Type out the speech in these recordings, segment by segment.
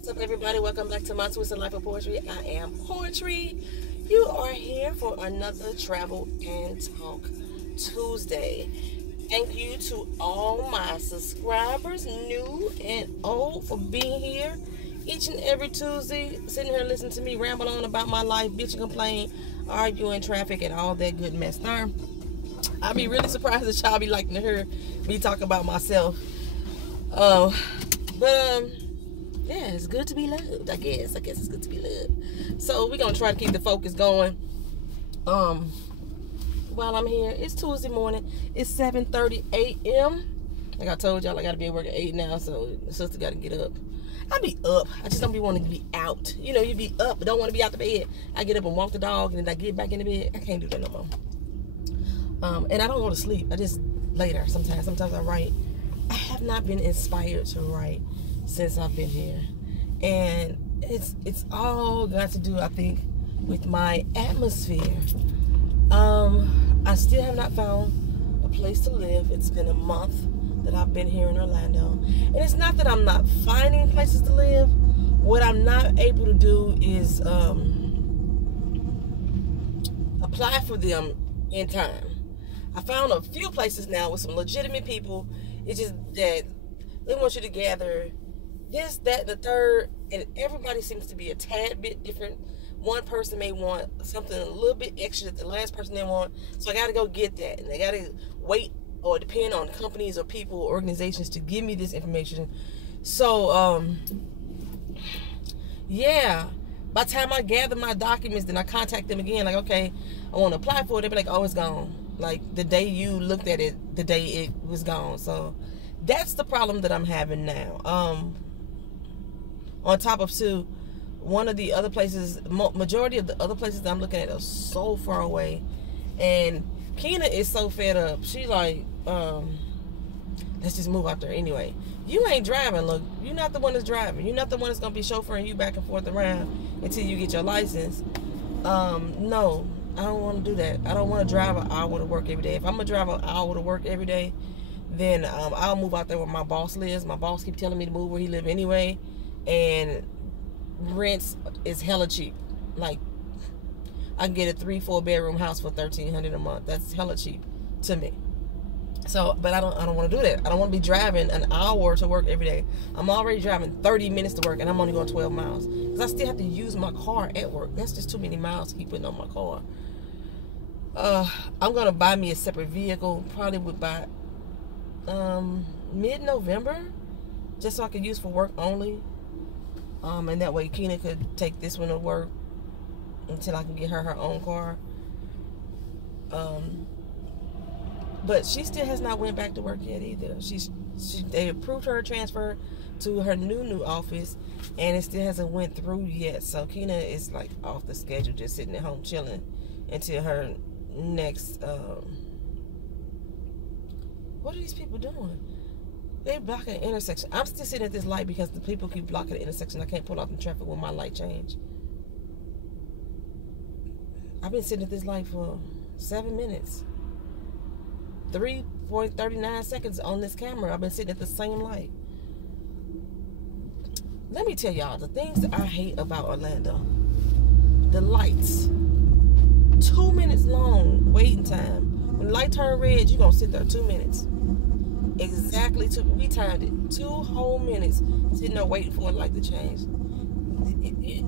What's up, everybody? Welcome back to my Twisted Life of Poetry. I am Poetry. You are here for another Travel and Talk Tuesday. Thank you to all my subscribers, new and old, for being here each and every Tuesday, sitting here listening to me ramble on about my life, bitch and complain, argue in traffic, and all that good mess. I'd be really surprised if y'all be liking to hear me talk about myself. But yeah, it's good to be loved. I guess it's good to be loved. So we're gonna try to keep the focus going. While I'm here, it's Tuesday morning. It's 7:30 a.m. Like I told y'all, I gotta be at work at 8 now, so the sister gotta get up. I be up. I just don't be wanting to be out. You know, you be up but don't want to be out the bed. I get up and walk the dog, and then I get back in the bed. I can't do that no more. And I don't go to sleep. I just lay there sometimes. Sometimes I write. I have not been inspired to write since I've been here, and it's all got to do, I think, with my atmosphere. I still have not found a place to live. It's been a month that I've been here in Orlando, and it's not that I'm not finding places to live. What I'm not able to do is apply for them in time. I found a few places now with some legitimate people. It's just that they want you to gather this, that, and the third, and everybody seems to be a tad bit different. One person may want something a little bit extra that the last person they want, so I got to go get that, and I got to wait or depend on companies or people or organizations to give me this information. So yeah, by the time I gather my documents, then I contact them again, like, okay, I want to apply for it. They be like, oh, it's gone. Like the day you looked at it, the day it was gone. So that's the problem that I'm having now. On top of two, one of the other places, majority of the other places that I'm looking at are so far away, and Keena is so fed up. She's like, let's just move out there anyway. You ain't driving. Look, you're not the one that's driving. You're not the one that's gonna be chauffeuring you back and forth around until you get your license. No, I don't want to do that. I don't want to drive an hour to work every day. If I'm gonna drive an hour to work every day, then I'll move out there where my boss lives. My boss keep telling me to move where he live anyway, and rents is hella cheap. Like, I can get a 3-4 bedroom house for $1,300 a month. That's hella cheap to me. So, but I don't want to do that. I don't want to be driving an hour to work every day. I'm already driving 30 minutes to work, and I'm only going 12 miles because I still have to use my car at work. That's just too many miles to keep putting on my car. I'm gonna buy me a separate vehicle, probably by mid-November, just so I can use for work only. And that way Keena could take this one to work until I can get her own car. But she still has not went back to work yet either. They approved her transfer to her new office, and it still hasn't went through yet. So Keena is like off the schedule, just sitting at home chilling until her next. What are these people doing? They're blocking the intersection. I'm still sitting at this light because the people keep blocking the intersection. I can't pull out the traffic when my light change. I've been sitting at this light for 7 minutes. 3.39 seconds on this camera. I've been sitting at the same light. Let me tell y'all the things that I hate about Orlando. The lights. 2 minutes long waiting time. When the light turn red, you're going to sit there 2 minutes. Exactly we timed it. 2 whole minutes sitting there waiting for a light to change.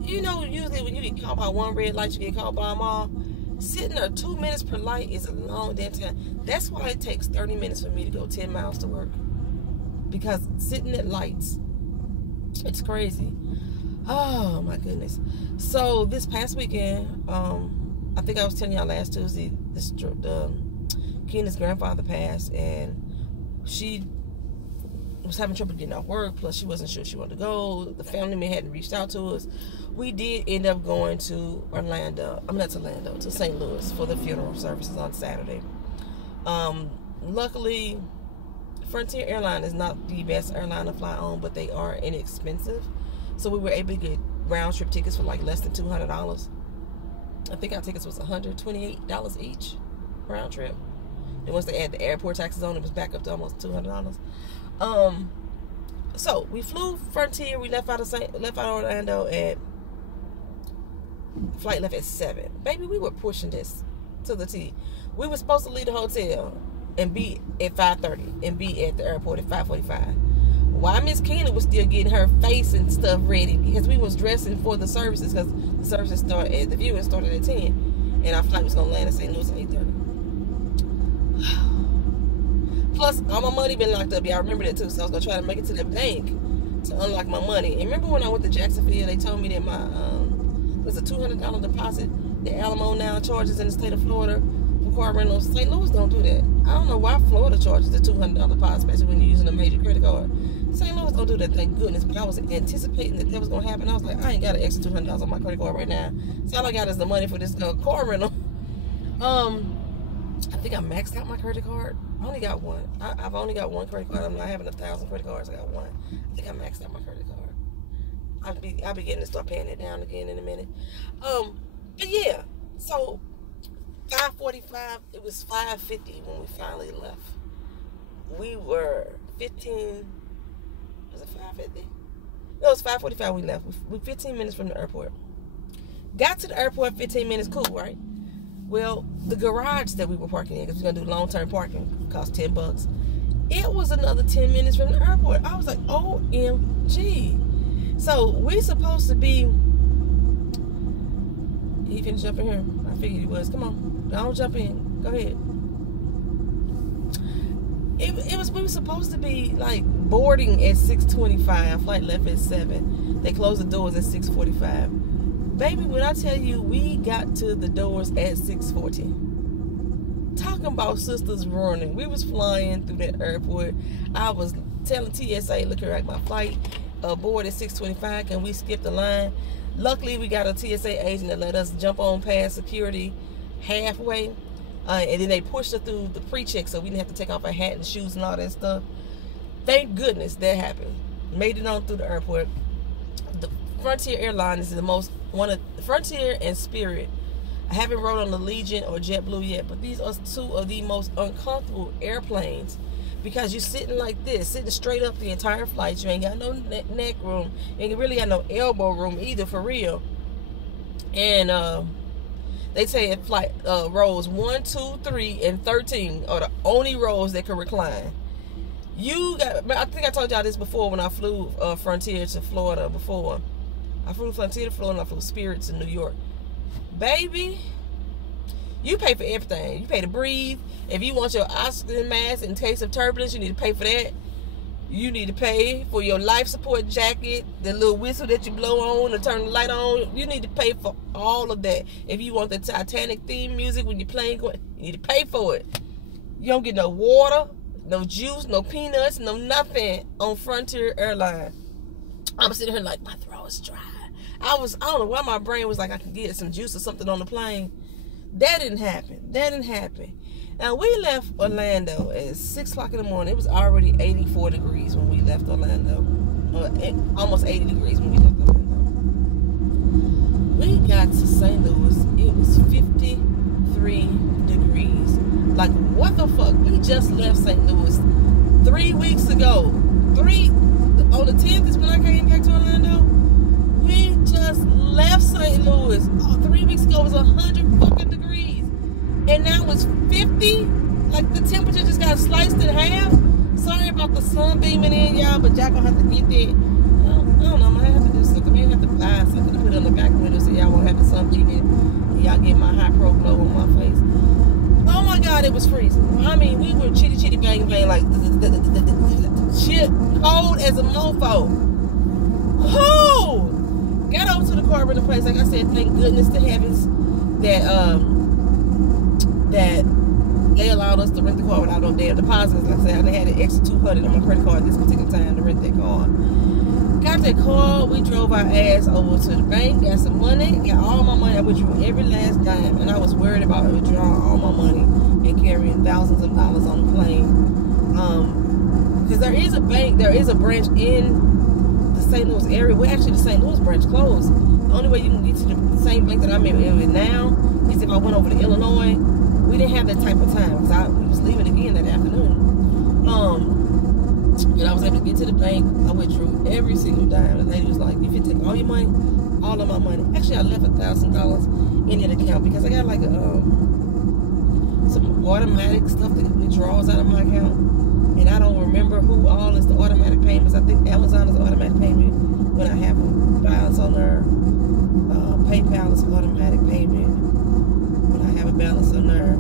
You know, usually when you get caught by one red light, you get caught by them all. Sitting there 2 minutes per light is a long damn time. That's why it takes 30 minutes for me to go 10 miles to work. Because sitting at lights, it's crazy. Oh my goodness. So this past weekend, I think I was telling y'all last Tuesday, Keena's grandfather passed, and she was having trouble getting off work. Plus, she wasn't sure she wanted to go. The family man hadn't reached out to us. We did end up going to to St. Louis for the funeral services on Saturday. Luckily, Frontier Airline is not the best airline to fly on, but they are inexpensive. So we were able to get round trip tickets for like less than $200. I think our tickets was $128 each round trip. And once they add the airport taxes on, it was back up to almost $200. So we flew Frontier. We left out of Orlando at flight left at 7. Baby, we were pushing this to the T. We were supposed to leave the hotel and be at 5:30 and be at the airport at 5:45. While Miss Keena was still getting her face and stuff ready because we was dressing for the services because the services started at the viewing started at 10 and our flight was gonna land in St. Louis at 8:30. Plus, all my money been locked up. Y'all remember that too. So I was gonna try to make it to the bank to unlock my money. And remember when I went to Jacksonville, they told me that my there's a $200 deposit that Alamo now charges in the state of Florida for car rentals. St. Louis don't do that. I don't know why Florida charges the $200 deposit, especially when you're using a major credit card. St. Louis don't do that, thank goodness. But I was anticipating that was gonna happen. I was like, I ain't got an extra $200 on my credit card right now. So all I got is the money for this car rental. I think I maxed out my credit card. I only got one. I've only got one credit card. I'm not having 1,000 credit cards. I got one. I think I maxed out my credit card. I'll be getting to start paying it down again in a minute. But yeah. So 5:45. It was 5:50 when we finally left. We were 15. Was it 5:50? No, it was 5:45. We left. We 15 minutes from the airport. Got to the airport 15 minutes. Cool, right? Well, the garage that we were parking in, because we're going to do long-term parking, cost $10. It was another 10 minutes from the airport. I was like, OMG. So, we supposed to be... He finna jump in here. I figured he was. Come on. Don't jump in. Go ahead. We were supposed to be, like, boarding at 6:25. Flight left at 7. They closed the doors at 6:45. Baby, when I tell you we got to the doors at 6:40, talking about sisters running. We was flying through that airport. I was telling TSA, look at my flight board at 6:25. Can we skip the line? Luckily, we got a TSA agent that let us jump on past security halfway, and then they pushed us through the pre-check, so we didn't have to take off our hat and shoes and all that stuff. Thank goodness that happened. Made it on through the airport. The Frontier airline is one of Frontier and Spirit. I haven't rode on the Legion or JetBlue yet, but these are two of the most uncomfortable airplanes because you're sitting like this, sitting straight up the entire flight. You ain't got no neck room. You ain't really got no elbow room either, for real. And they say at flight rows 1, 2, 3, and 13 are the only rows that can recline. I think I told y'all this before when I flew Frontier to Florida before. I flew Frontier to Florida and I flew Spirit to New York. Baby, you pay for everything. You pay to breathe. If you want your oxygen mask in case of turbulence, you need to pay for that. You need to pay for your life support jacket, the little whistle that you blow on to turn the light on. You need to pay for all of that. If you want the Titanic theme music when you're playing, you need to pay for it. You don't get no water, no juice, no peanuts, no nothing on Frontier Airlines. I'm sitting here like, my throat is dry. I don't know why my brain was like I could get some juice or something on the plane. That didn't happen. Now, we left Orlando at 6 o'clock in the morning. It was already 84 degrees when we left Orlando. Almost 80 degrees when we left Orlando. We got to St. Louis. It was 53 degrees. Like, what the fuck? We just left St. Louis 3 weeks ago. On the 10th is when I came back to Orlando. We just left St. Louis. 3 weeks ago it was 100 fucking degrees. And now it's 50. Like the temperature just got sliced in half. Sorry about the sun beaming in, y'all, but y'all gonna have to get that. I don't know, I might have to do something. Maybe have to buy something to put on the back window so y'all won't have the sun beaming. And y'all get my high pro glow on my face. Oh my God, it was freezing. I mean, we were chitty bang bang like shit, cold as a mofo. Whoo! Got over to the car rental place. Like I said, thank goodness to heavens that they allowed us to rent the car without no damn deposits. Like I said, I had an extra $200 on my credit card this particular time to rent that car. Got that car. We drove our ass over to the bank. Got some money. Got all my money. I withdrew every last dime, and I was worried about withdrawing all my money and carrying thousands of dollars on the plane. Because there is a bank, there is a branch in the St. Louis area. Well, actually, the St. Louis branch closed. The only way you can get to the same bank that I'm in with now is if I went over to Illinois. We didn't have that type of time because we was leaving again that afternoon. But I was able to get to the bank. I withdrew every single dime. The lady was like, if you take all your money, all of my money. Actually, I left $1,000 in that account because I got like some automatic stuff that withdraws out of my account. And I don't remember who all is the automatic payments. I think Amazon is automatic payment when I have a balance on there. PayPal is automatic payment when I have a balance on there.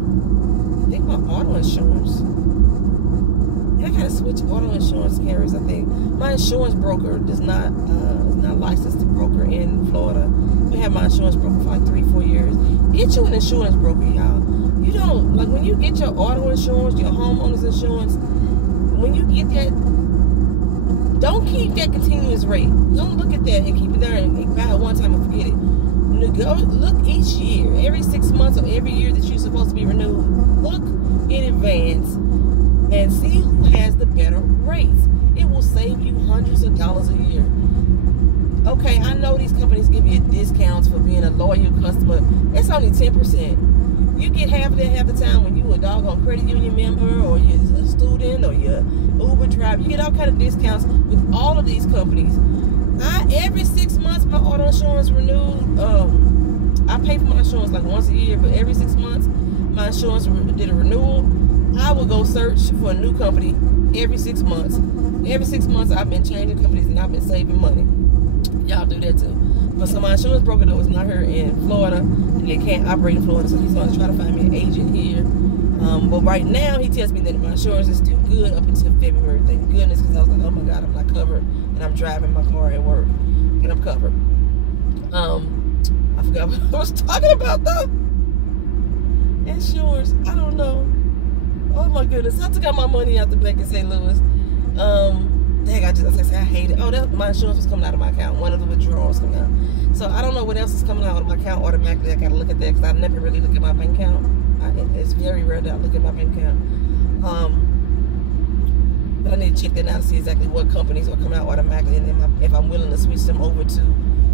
I think my auto insurance. And I gotta switch auto insurance carriers. I think my insurance broker is not licensed to broker in Florida. We have my insurance broker for like 3-4 years. Get you an insurance broker, y'all. You don't like when you get your auto insurance, your homeowner's insurance. When you get that, don't keep that continuous rate. Don't look at that and keep it there and buy it one time and forget it. Go look each year, every 6 months or every year that you're supposed to be renewed. Look in advance and see who has the better rates. It will save you hundreds of dollars a year. Okay, I know these companies give you discounts for being a loyal customer. It's only 10%. You get half of that half the time when you a doggone credit union member or you're a student or you're Uber driver. You get all kind of discounts with all of these companies. Every 6 months my auto insurance renewed. I pay for my insurance like once a year, but every 6 months my insurance did a renewal. I will go search for a new company every 6 months. Every 6 months I've been changing companies and I've been saving money. Y'all do that too. But so my insurance broker though is not here in Florida and they can't operate in Florida, so he's going to try to find me an agent here. But right now he tells me that my insurance is still good up until February. Thank goodness, because I was like, oh my God, I'm not covered, and I'm driving my car at work, and I'm covered. I forgot what I was talking about though. Insurance, I don't know. Oh my goodness, I took out my money out the bank in St. Louis. Dang, I hate it. Oh, my insurance was coming out of my account. One of the withdrawals coming out. So I don't know what else is coming out of my account automatically. I gotta look at that because I never really look at my bank account. It's very rare that I look at my bank account. But I need to check that out and see exactly what companies are coming out automatically, and then if I'm willing to switch them over to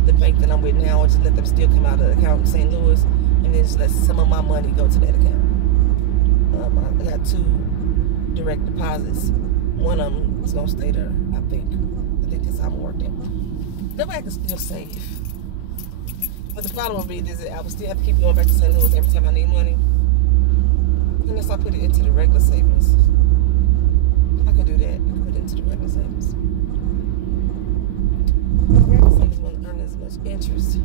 the bank that I'm with now, or just let them still come out of the account in St. Louis, and then just let some of my money go to that account. I got 2 direct deposits. One of them is gonna stay there. I think that's how I'm working. That way I can still save. But the problem with it is that I would still have to keep going back to St. Louis every time I need money. Unless I put it into the regular savings. I could do that. I could put it into the regular savings. The regular savings won't earn as much interest.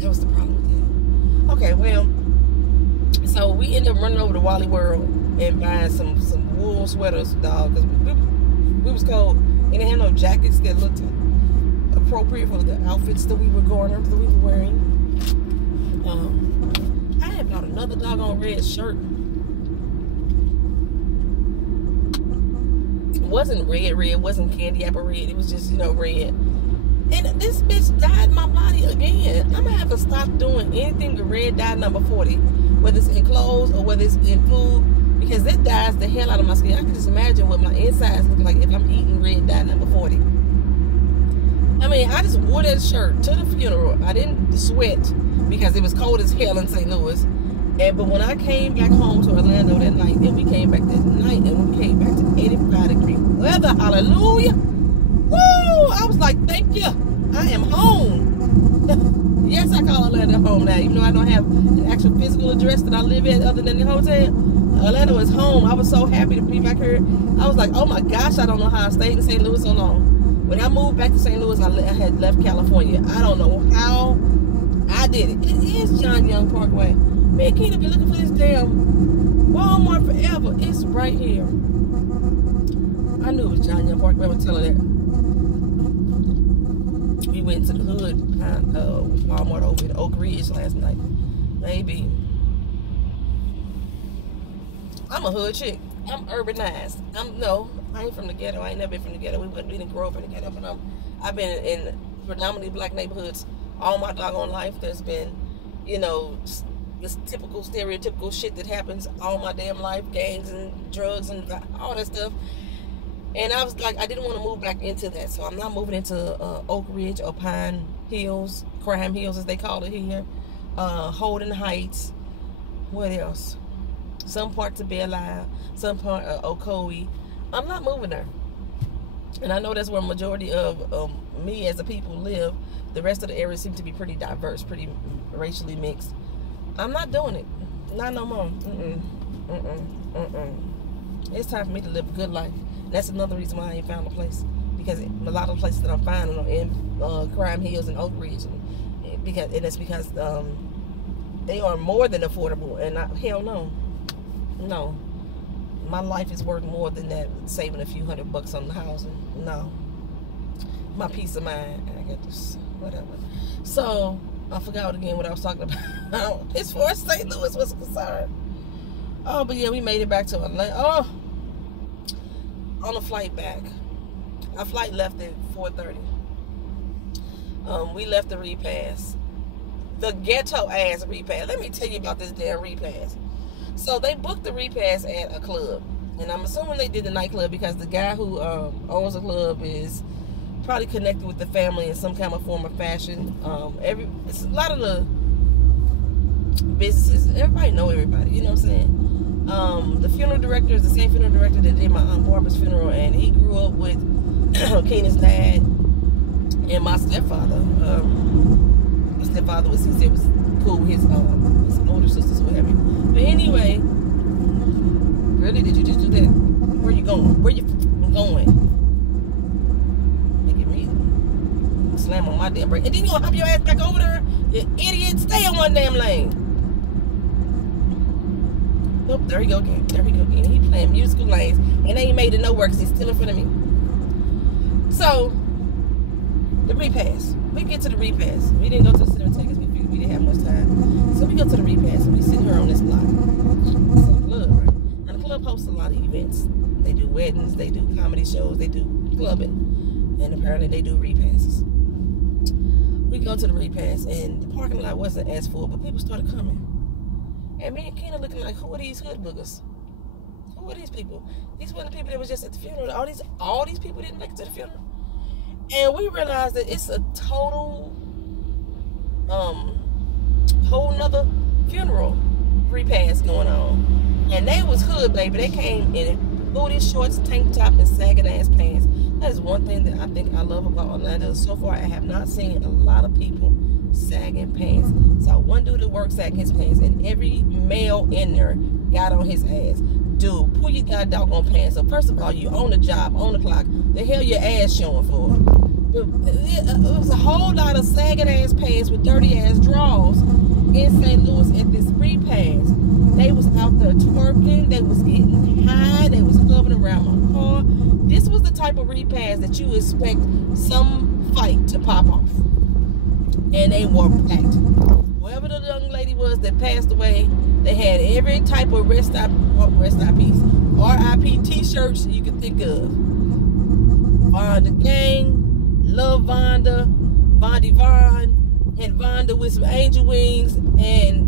That was the problem with that. Okay, well, so we ended up running over to Wally World and buying some wool sweaters, dog, because we was cold. And they had no jackets that looked appropriate for the outfits that we were wearing. I had bought another doggone red shirt. It wasn't red, it wasn't candy apple red. It was just, red. And this bitch dyed my body again. I'm gonna have to stop doing anything with red dye number 40, whether it's in clothes or whether it's in food, because that dyes the hell out of my skin. I can just imagine what my insides look like if I'm eating red dye number 40. I mean, I just wore that shirt to the funeral. I didn't sweat because it was cold as hell in St. Louis. But when I came back home to Orlando that night, then we came back that night and we came back to 85-degree weather. Hallelujah. Woo! I was like, thank you. I am home. Yes, I call Orlando home now, even though I don't have an actual physical address that I live at other than the hotel. Orlando is home. I was so happy to be back here. I was like, oh my gosh, I don't know how I stayed in St. Louis so long. When I moved back to St. Louis, I had left California. I don't know how I did it. It is John Young Parkway. Me and Keena been looking for this damn Walmart forever. It's right here. I knew it was John Young Parkway. I would tell her that. We went to the hood Walmart over in Oak Ridge last night. Maybe. I'm a hood chick. I'm urbanized. I ain't from the ghetto. I ain't never been from the ghetto. We didn't grow up in the ghetto, but I've been in predominantly black neighborhoods all my doggone life. There's been, this typical stereotypical shit that happens all my damn life, gangs and drugs and all that stuff. And I was like, I didn't want to move back into that, so I'm not moving into Oak Ridge or Pine Hills, Crime Hills as they call it here, Holden Heights. What else? Some parts of Belle Isle, some part of Ocoee. I'm not moving there. And I know that's where majority of me as a people live. The rest of the area seems to be pretty diverse, pretty racially mixed. I'm not doing it. Not no more. It's time for me to live a good life. That's another reason why I ain't found a place. Because a lot of the places that I'm finding are in Crime Hills and Oak Ridge. And it's because they are more than affordable. And hell no. No. My life is worth more than that, saving a few $100 on the housing. No. My peace of mind. I get this. Whatever. So, I forgot again what I was talking about. As far as St. Louis was concerned. Oh, but yeah, we made it back to Atlanta. Oh, on the flight back. Our flight left at 4:30. We left the repass. The ghetto ass repass. Let me tell you about this damn repass. So they booked the repass at a club, and I'm assuming they did the nightclub because the guy who owns the club is probably connected with the family in some kind of form or fashion. It's a lot of the businesses. Everybody know everybody. You know what I'm saying? The funeral director is the same funeral director that did my Aunt Barbara's funeral, and he grew up with Keenan's dad and my stepfather. My stepfather was cool with his older sisters, whatever. But anyway, really, did you just do that? Where you going? Where you going? Making me slam on my damn brake. And then you gonna hop your ass back over there? You idiot! Stay in one damn lane. Nope, there he go again. There he go again. He playing musical lanes, and they ain't made it nowhere because he's still in front of me. So, the repass. We get to the repass. We didn't go to the Cinematheque because we figured we didn't have much time. So we go to the repass, and we sit here on this block. It's a club, right? And the club hosts a lot of events. They do weddings, they do comedy shows, they do clubbing, and apparently they do repasses. We go to the repass, and the parking lot wasn't as full, but people started coming. And me and Keena looking like, who are these hood boogers? Who are these people? These weren't the people that was just at the funeral. All these people didn't make it to the funeral. And we realized that it's a total, whole nother funeral repass going on. And they was hood, baby. They came in booty shorts, tank top, and sagging ass pants. That is one thing that I think I love about Orlando. So far, I have not seen a lot of people sagging pants. Saw one dude at work sagging his pants, and every male in there got on his ass. Dude, pull your goddamn pants up. First of all, you on the job, on the clock. The hell your ass showing for? It was a whole lot of sagging ass pants with dirty ass drawers in St. Louis at this repass. They was out there twerking. They was getting high. They was hovering around my car. This was the type of repass that you expect some fight to pop off. And they were packed. Whoever the young lady was that passed away, they had every type of rest in peace, RIP t-shirts you could think of. Vonda Gang, Love Vonda, Vondi Von, had Vonda with some angel wings, and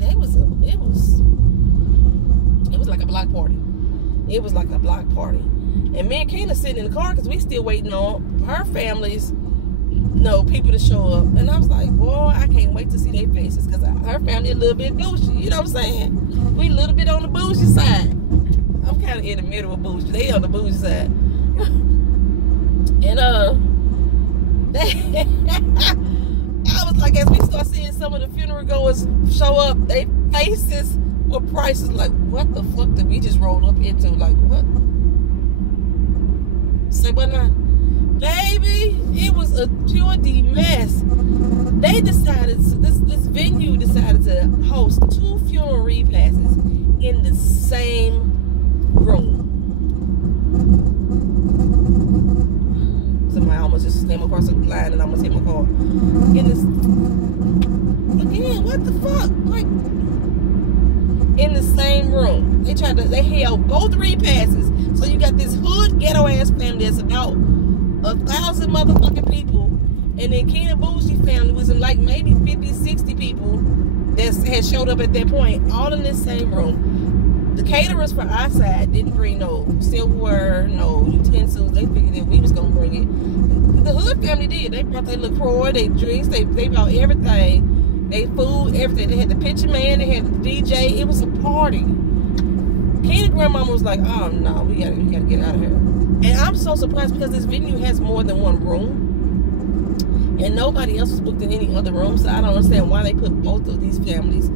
it was like a block party. It was like a block party. And me and Keena sitting in the car because we still waiting on her family's people to show up. And I was like, boy, I can't wait to see their faces because her family a little bit bougie. You know what I'm saying? We a little bit on the bougie side. I'm kind of in the middle of bougie. They on the bougie side. And I was like, as we start seeing some of the funeral goers show up, they faces were prices like, what the fuck did we just roll up into? Like, what? Say what now? Baby, it was a pure D mess. They decided, this venue decided to host 2 funeral repasses in the same room. Somebody almost just came across the line and I almost hit my car. In this, again, what the fuck? Like, in the same room. They held both repasses. So you got this hood ghetto ass family that's about 1,000 motherfucking people, and then Keena Bougie family was in like maybe 50, 60 people that had showed up at that point, all in this same room. The caterers for our side didn't bring no silverware, no utensils. They figured that we was gonna bring it. The hood family did. They brought their LaCroix, their drinks, they brought everything. They food, everything. They had the picture man, they had the DJ. It was a party. Keena grandmama was like, oh no, we gotta get out of here. And I'm so surprised because this venue has more than one room. And nobody else was booked in any other room. So I don't understand why they put both of these families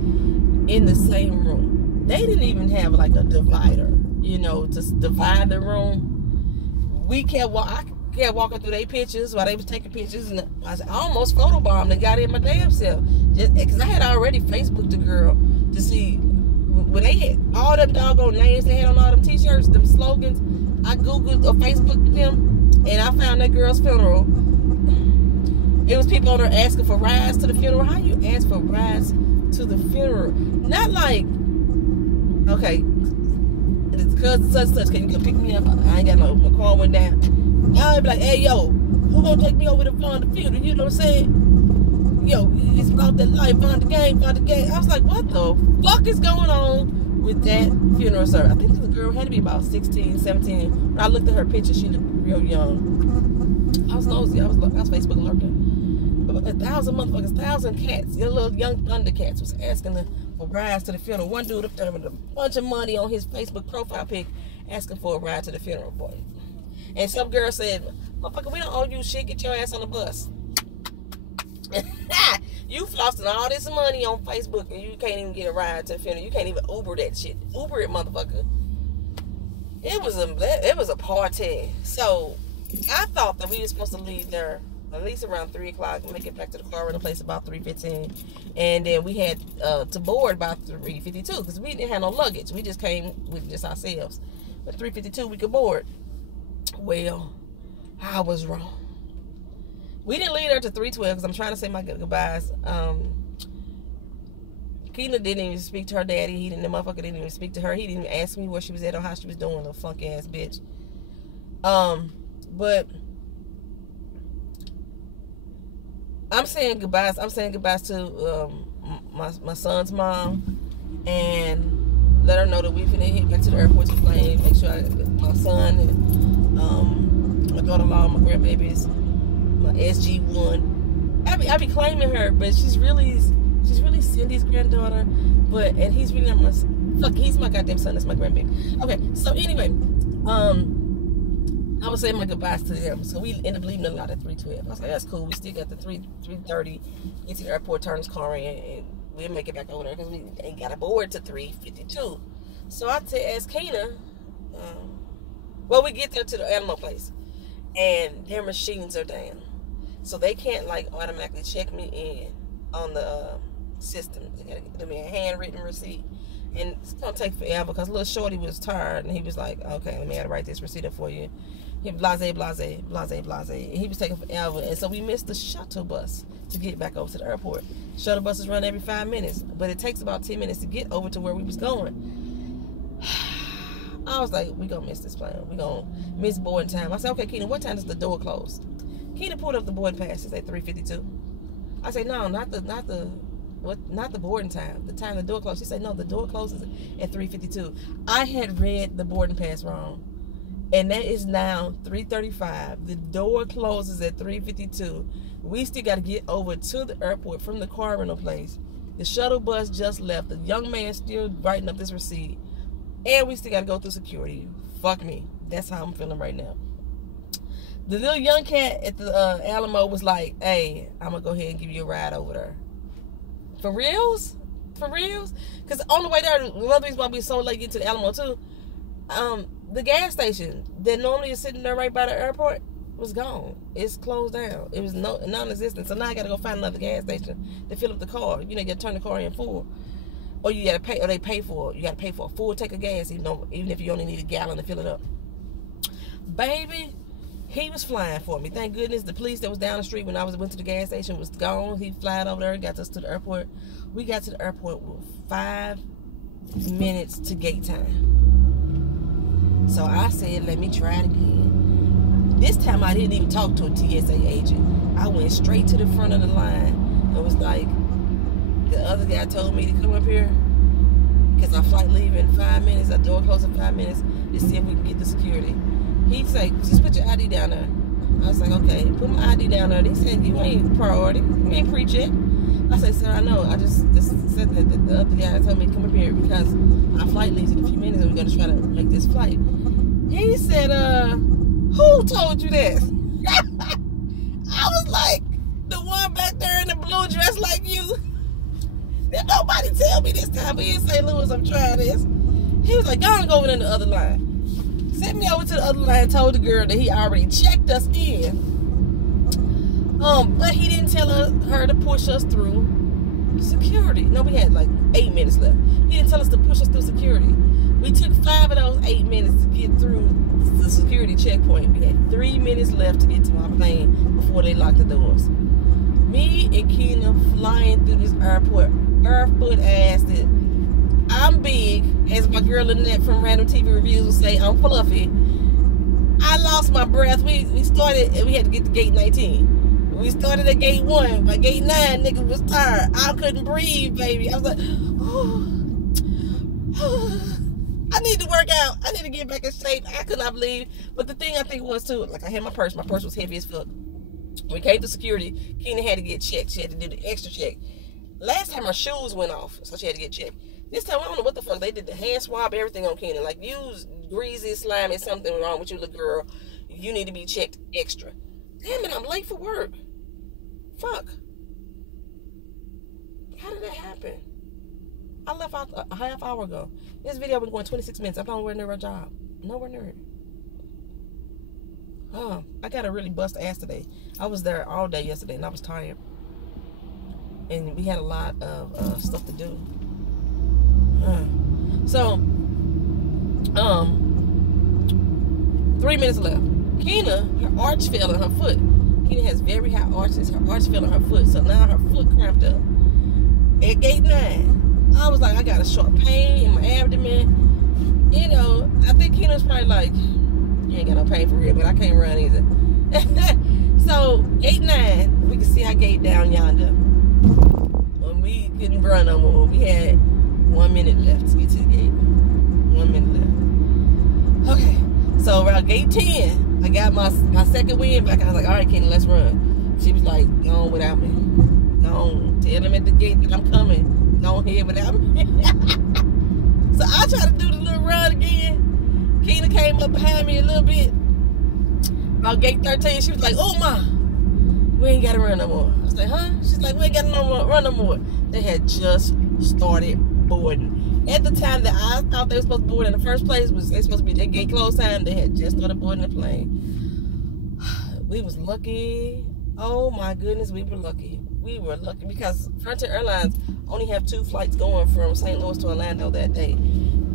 in the same room. They didn't even have like a divider, you know, to divide the room. I kept walking through their pictures while they was taking pictures, and I almost photobombed and got in my damn self. Just because I had already Facebooked the girl to see when they had all them doggone names they had on all them t-shirts, them slogans. I Googled or Facebooked them, and I found that girl's funeral. It was people on there asking for rides to the funeral. How you ask for rides to the funeral? Not like, okay, it's cousin such, can you come pick me up? I ain't got my car went down. I'd be like, hey, yo, who gonna take me over to find the funeral? You know what I'm saying? Yo, it's about that life, find the game. I was like, what the fuck is going on with that funeral service? I think the girl had to be about 16, 17. When I looked at her picture, she looked real young. I was nosy. I was Facebook lurking. But 1,000 cats, your little young Thundercats was asking for rides to the funeral. One dude up there with a bunch of money on his Facebook profile pic asking for a ride to the funeral, boy. And some girl said, motherfucker, we don't owe you shit. Get your ass on the bus. You flossing all this money on Facebook and you can't even get a ride to the funeral. You can't even Uber that shit. Uber it, motherfucker. It was a party. So I thought that we were supposed to leave there at least around 3 o'clock and make it back to the car rental place about 3:15. And then we had to board by 3:52 because we didn't have no luggage. We just came with just ourselves. But 3:52 we could board. Well, I was wrong. We didn't leave there to 3:12 because I'm trying to say my goodbyes. Keena didn't even speak to her daddy. The motherfucker didn't even speak to her. He didn't even ask me where she was at or how she was doing, the funky ass bitch. But I'm saying goodbyes. I'm saying goodbyes to my son's mom and let her know that we finna hit back to the airport to plane. Make sure my son and my daughter-in-law, my grandbabies, my SG1. I be claiming her, but she's really Cindy's granddaughter. And he's really not he's my goddamn son. That's my grandbaby. Okay, so anyway, I was saying my goodbyes to them. So we ended up leaving a lot at 3:12. I was like, that's cool. We still got the 3:30. Get to the airport, turn his car in, and we'll make it back over there because we ain't got aboard to 3:52. So I asked Keena, well, we get there to the animal place, and their machines are down. So they can't, like, automatically check me in on the system. They got to give me a handwritten receipt. And it's going to take forever because little shorty was tired, and he was like, okay, let me have to write this receipt up for you. He blase. And he was taking forever. And so we missed the shuttle bus to get back over to the airport. Shuttle buses run every 5 minutes, but it takes about 10 minutes to get over to where we was going. I was like, we gonna miss this plane. We gonna miss boarding time. I said, okay, Keena, what time does the door close? Keena pulled up the boarding passes at 3:52. I said, no, not the boarding time. The time the door closed. She said, no, the door closes at 3:52. I had read the boarding pass wrong. And that is now 3:35. The door closes at 3:52. We still got to get over to the airport from the car rental place. The shuttle bus just left. The young man still writing up this receipt. And we still got to go through security. Fuck me. That's how I'm feeling right now. The little young cat at the Alamo was like, hey, I'm going to go ahead and give you a ride over there. For reals? For reals? Because on the way there, another reason why we so late getting to the Alamo too, the gas station that normally is sitting there right by the airport was gone. It's closed down. It was non-existent. So now I got to go find another gas station to fill up the car. You know, you got to turn the car in full. Or you got to pay, or they pay for it. You got to pay for a full tank of gas, even if you only need a gallon to fill it up. Baby, he was flying for me. Thank goodness the police that was down the street when I went to the gas station was gone. He flied over there, got us to the airport. We got to the airport with 5 minutes to gate time. So I said, let me try it again. This time I didn't even talk to a TSA agent. I went straight to the front of the line and was like, the other guy told me to come up here because our flight leave in 5 minutes. Our door closes in 5 minutes to see if we can get the security. He'd say, just put your ID down there. I was like, okay, put my ID down there. They said, you ain't priority. You ain't pre-check. I said, sir, I know. I just said that the other guy told me to come up here because our flight leaves in a few minutes and we're going to try to make this flight. He said, who told you that? I was like, the one back there in the blue dress like you. Did nobody tell me this time we in St. Louis I'm trying this? He was like, y'all go over in the other line. Sent me over to the other line and told the girl that he already checked us in. But he didn't tell her to push us through security. No, we had like 8 minutes left. He didn't tell us to push us through security. We took 5 of those 8 minutes to get through the security checkpoint. We had 3 minutes left to get to our plane before they locked the doors. Me and Keena flying through this airport, barefoot ass. I'm big, as my girl Lynette from Random TV Reviews will say, I'm fluffy. I lost my breath. We started, and we had to get to gate 19. We started at gate 1. By gate 9, nigga was tired. I couldn't breathe, baby. I was like, I need to work out. I need to get back in shape. I could not believe. But the thing I think was too, like I had my purse. My purse was heavy as fuck. When we came to security, Keena had to get checked. She had to do the extra check. Last time her shoes went off, so she had to get checked. This time, I don't know what the fuck. They did the hand swab, everything on Keena. Like, you greasy, slimy, something wrong with you, little girl. You need to be checked extra. Damn it, I'm late for work. Fuck. How did that happen? I left out a half hour ago. This video been going 26 minutes. I'm nowhere near a job. Nowhere near it. Oh, I got to really bust ass today. I was there all day yesterday and I was tired. And we had a lot of stuff to do. So, 3 minutes left. Keena, her arch fell in her foot. Keena has very high arches. Her arch fell in her foot, so now her foot cramped up. At gate 9, I was like, I got a sharp pain in my abdomen. You know, I think Keena's probably like, you ain't got no pain for real, but I can't run either. So, gate 9, we can see our gate down yonder. When we couldn't run no more, we had 1 minute left to get to the gate. 1 minute left. Okay, so around gate 10, I got my second wind back. I was like, all right, Keena, let's run. She was like, go on without me. Go on. Tell them at the gate that I'm coming. Go on here without me. So I tried to do the little run again. Keena came up behind me a little bit. About gate 13, she was like, oh, Ma, we ain't got to run no more. I was like, huh? She's like, we ain't got to run no more. They had just started boarding. At the time that I thought they were supposed to board in the first place, was they supposed to be their gate close time, they had just started boarding the plane. We was lucky. Oh my goodness, we were lucky. We were lucky because Frontier Airlines only have 2 flights going from St. Louis to Orlando that day.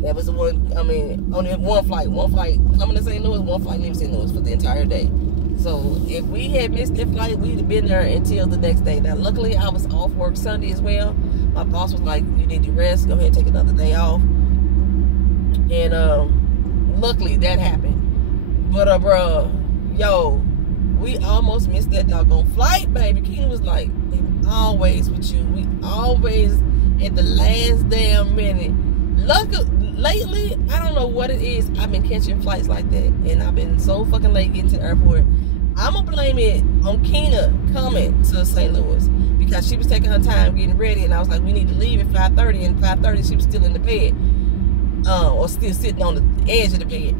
That was the one, I mean, only one flight. One flight coming to St. Louis, one flight leaving St. Louis for the entire day. So if we had missed that flight, we'd have been there until the next day. Now, luckily, I was off work Sunday as well. My boss was like, you need to rest. Go ahead and take another day off. And luckily, that happened. But, yo, we almost missed that doggone flight, baby. Keena was like, always with you. We always at the last damn minute. Lately, I don't know what it is. I've been catching flights like that. And I've been so fucking late getting to the airport. I'm going to blame it on Keena coming to St. Louis. Because she was taking her time getting ready. And I was like, we need to leave at 5:30. And 5:30, she was still in the bed. Or still sitting on the edge of the bed.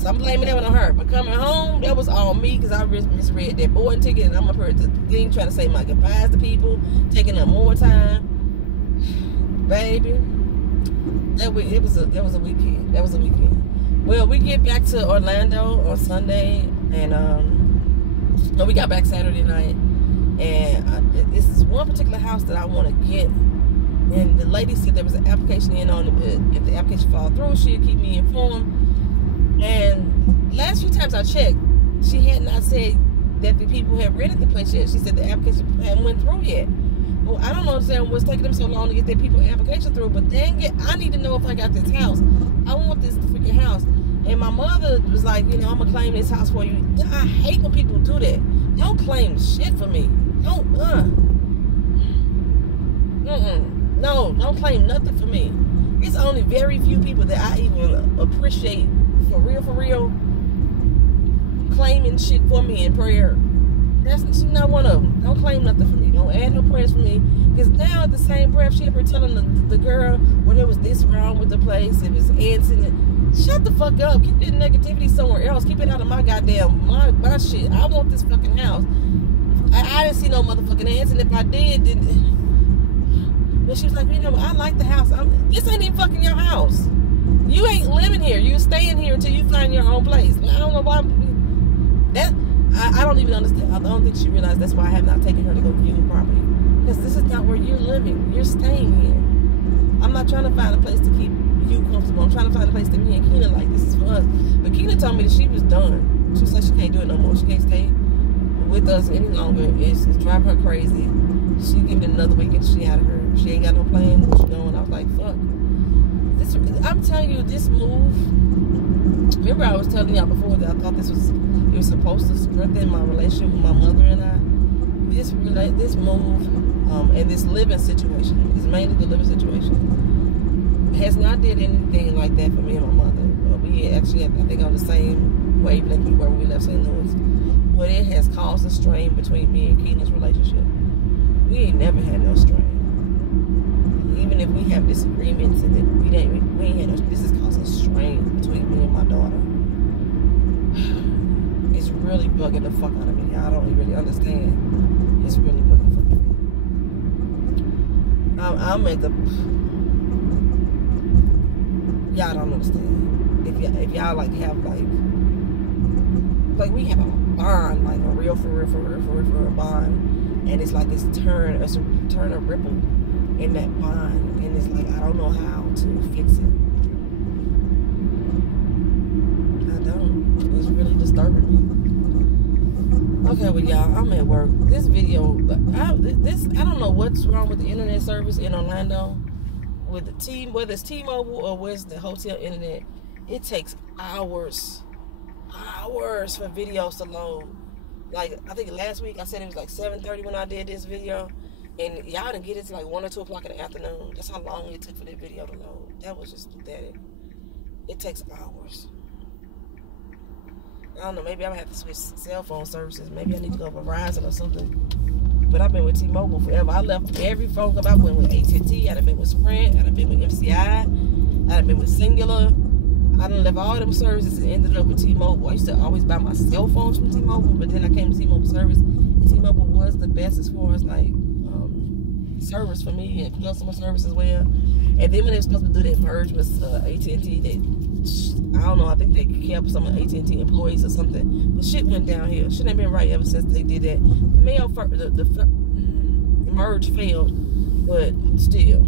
So I'm blaming that one on her. But coming home, that was all me. Because I misread that boarding ticket. And I'm up here at the thing trying to say my goodbyes to people. Taking up more time. Baby. That was a weekend. That was a weekend. Well, we get back to Orlando on Sunday. And we got back Saturday night. And this is one particular house that I want to get. And the lady said there was an application in on it. If the application fall through, she'll keep me informed. And last few times I checked, she had not said that the people had rented the place yet. She said the application hadn't went through yet. Well, I don't understand what's taking them so long to get their people application through. But dang it, I need to know if I got this house. I want this freaking house. And my mother was like, you know, I'm going to claim this house for you. I hate when people do that. Don't claim shit for me. No, don't claim nothing for me. It's only very few people that I even appreciate for real, claiming shit for me in prayer. she's not one of them. Don't claim nothing for me. Don't add no prayers for me. Because now at the same breath, she ever telling the girl, well, there was this wrong with the place. It was ants in it. Shut the fuck up. Keep that negativity somewhere else. Keep it out of my goddamn, my shit. I want this fucking house. I didn't see no motherfucking ants, and if I did, then... But she was like, you know, I like the house. This ain't even fucking your house. You ain't living here. You staying here until you find your own place. I don't know why. I don't even understand. I don't think she realized that's why I have not taken her to go view the property. Because this is not where you're living. You're staying here. I'm not trying to find a place to keep you comfortable. I'm trying to find a place that me and Keena like. This is for us. But Keena told me that she was done. She said she can't do it no more. She can't stay with us any longer. It's driving her crazy. She giving it another week and she out of her. She ain't got no plan. What she doing? I was like, fuck. I'm telling you, this move. Remember, I was telling y'all before that I thought it was supposed to strengthen my relationship with my mother and I. This move and this living situation, is mainly the living situation, has not did anything like that for me and my mother. We actually, I think, on the same wavelength we were when we left St. Louis. But it has caused a strain between me and Keena's relationship. We ain't never had no strain. Even if we have disagreements and we ain't had no, this has caused a strain between me and my daughter. It's really bugging the fuck out of me. I don't really understand. It's really bugging the fuck out of me. I'm at the... Y'all don't understand. If y'all like have like we have a bond, like a real for real bond, and it's like it's a turn of ripple in that bond, and it's like I don't know how to fix it. I don't. It's really disturbing me. Okay, well, y'all, I'm at work. This video, I don't know what's wrong with the internet service in Orlando, with the team, whether it's T-Mobile or whether it's the hotel internet. It takes hours for videos to load. Like, I think last week I said it was like 7:30 when I did this video, and y'all didn't get it to like 1 or 2 o'clock in the afternoon. That's how long it took for that video to load. That was just pathetic. It takes hours. I don't know, maybe I'm gonna have to switch cell phone services. Maybe I need to go Verizon or something. But I've been with T-Mobile forever. I left every phone company. I went with ATT, I've been with Sprint, I've been with MCI, I've been with Singular. I done left all them services and ended up with T-Mobile. I used to always buy my cell phones from T-Mobile, but then I came to T-Mobile service, and T-Mobile was the best as far as like service for me and customer service as well. And then when they were supposed to do that merge with AT&T, I don't know, I think they kept some of AT&T employees or something, but shit went downhill. Shit ain't been right ever since they did that. The merge failed, but still,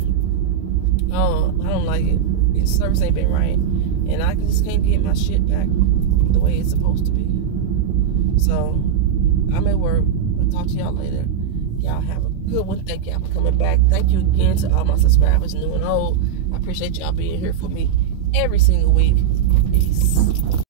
I don't like it. The service ain't been right, and I just can't get my shit back the way it's supposed to be. So I'm at work. I'll talk to y'all later. Y'all have a good one. Thank y'all for coming back. Thank you again to all my subscribers, new and old. I appreciate y'all being here for me every single week. Peace.